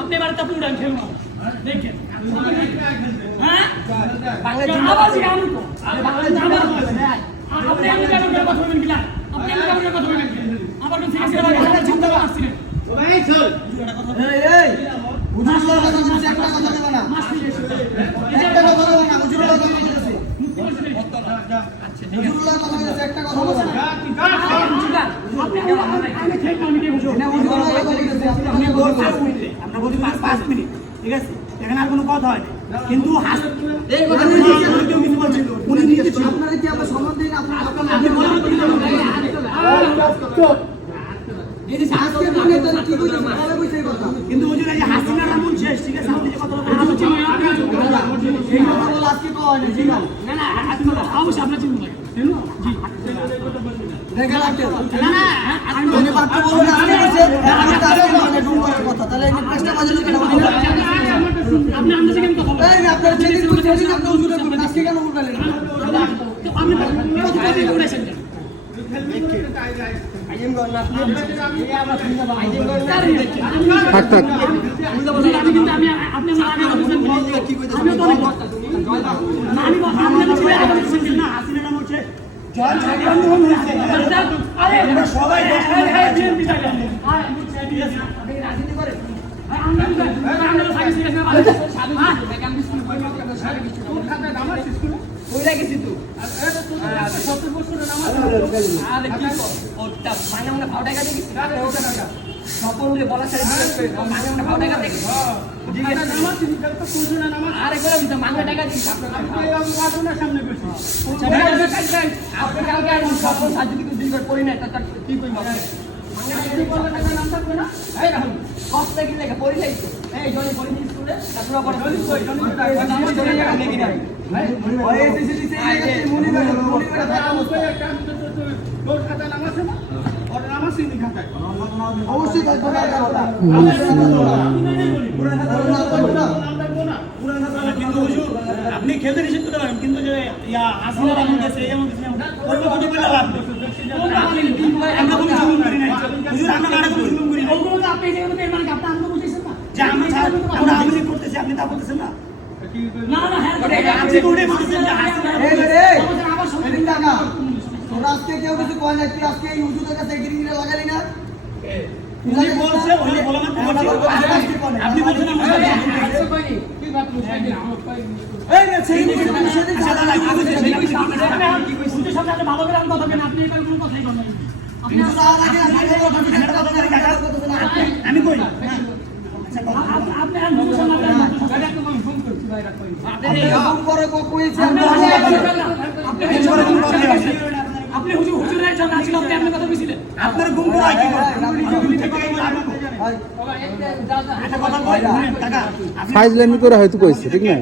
আপনি এবার তো পুরো খেলুন দেখেন হ্যাঁ বাংলা আওয়াজ গান তো বাংলা জামার আপনি আমি কেন কথা বলেন কিলা আপনি আমি কেন কথা বলেন আবার কোন সিরিয়াস কথা চিন্তা করছিলেন এই চল এই হুজুর কথা বলছে একটা কথা দেব না একটা কথা দেব না হুজুর কথা বলছে আচ্ছা হুজুর কথা বলছে একটা কথা বলছে আপনি আমি ঠিক আমি কি হুজুর না হুজুর কথা বলছে আপনি বল 5 মিনিট আমরা বলি 5 মিনিট ঠিক আছে এখানে আর কোনো কথা হয় না কিন্তু এই কথা কেউ কিছু বলছিল উনি নিজে ছিল আপনারা কি আমরা সম্মান দেন আপনি বলেন আজকে মনে তো কি কইছে ভালো কইছে কথা কিন্তু হুজুর এই হাসিনা রামুল শেষ ঠিক আছে আপনি যে কথা বলেন এই কথা বল আজকে কয় না ঠিক আছে না না অবশ্যই আপনার চিন্তা লাগে জি দেখা লাগছে না না আমি বাদ তো বলবো না আজকে কইছে আমি তাহলে মানে ডুম করার কথা তাহলে এই প্রশ্ন বাজলো কেন আপনি আমাদের সাথে কথা বলেন এই আপনারা যেদিন কইছেন আপনি হুজুরের কথা আজকে কেন বললেন তো আমি কথা বলেছেন আপনি খেলতে নিষেধ করতে পারেন কিন্তু যে হাসিনা রামুল গেছে এমন কিছু করবো কথা বলে লাভ আমরা কোনো জুলুম করি নাই হুজুর আমরা কারা কোনো জুলুম করি নাই ওগুলো আপনি যে মানে আপনি আমরা বুঝেছেন না যে আমরা আমলি করতেছি আপনি তা বলতেছেন না না না হ্যাঁ আপনি কোড়ে বলতেছেন যে হাসিনা আমার সঙ্গে টাকা তোরা আজকে কেউ কিছু কয় না তুই আজকে এই হুজুরের কাছে গিরিগিরে লাগালি না উনি বলছে উনি বলা না আপনি বলছেন আমরা কইনি কি বাত মুশকিল এই না সেই সেদিন সাদা লাগি কি কইছে উনি সব জায়গায় ভালো করে আমি কথা বলেন আপনি এখানে কোনো কথাই বলেন আপনি সাদা লাগে আমি কই আপনি আর হুজুর সামনে আপনি ফোন করছি ভাইরা কই আপনি ফোন করে কইছে আপনি হুজুরের জন্য আজকে আপনি কথা কইছিলেন আপনার গুম করা কি ফাইজলামি করে হয়তো কইছে ঠিক না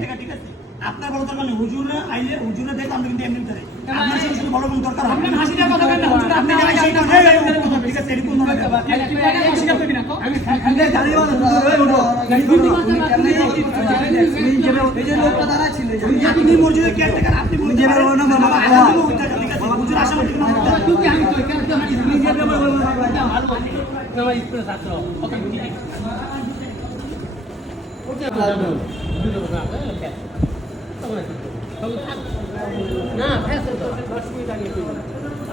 আপনার বড় দরকার নেই হুজুরে আইলে হুজুরে দেখে আমরা কিন্তু এমনি করে আপনার সাথে শুধু বড় বড় দরকার হবে আপনি হাসিটার কথা বলেন না হুজুর আপনি যাই সেই কথা ঠিক আছে এরকম না হাসিটা কইবি না আমি খালি জানি বল এই যে লোকটা দাঁড়া ছিল আপনি মসজিদে কেয়ারটেকার আপনি মসজিদে বেরো না বাবা হুজুর আশাবাদী না তুমি আমি কই কেন তুমি নিজে ভালো আমার স্কুলের ছাত্র কথা বুঝি না ফেসে তো 10 মিনিট আগে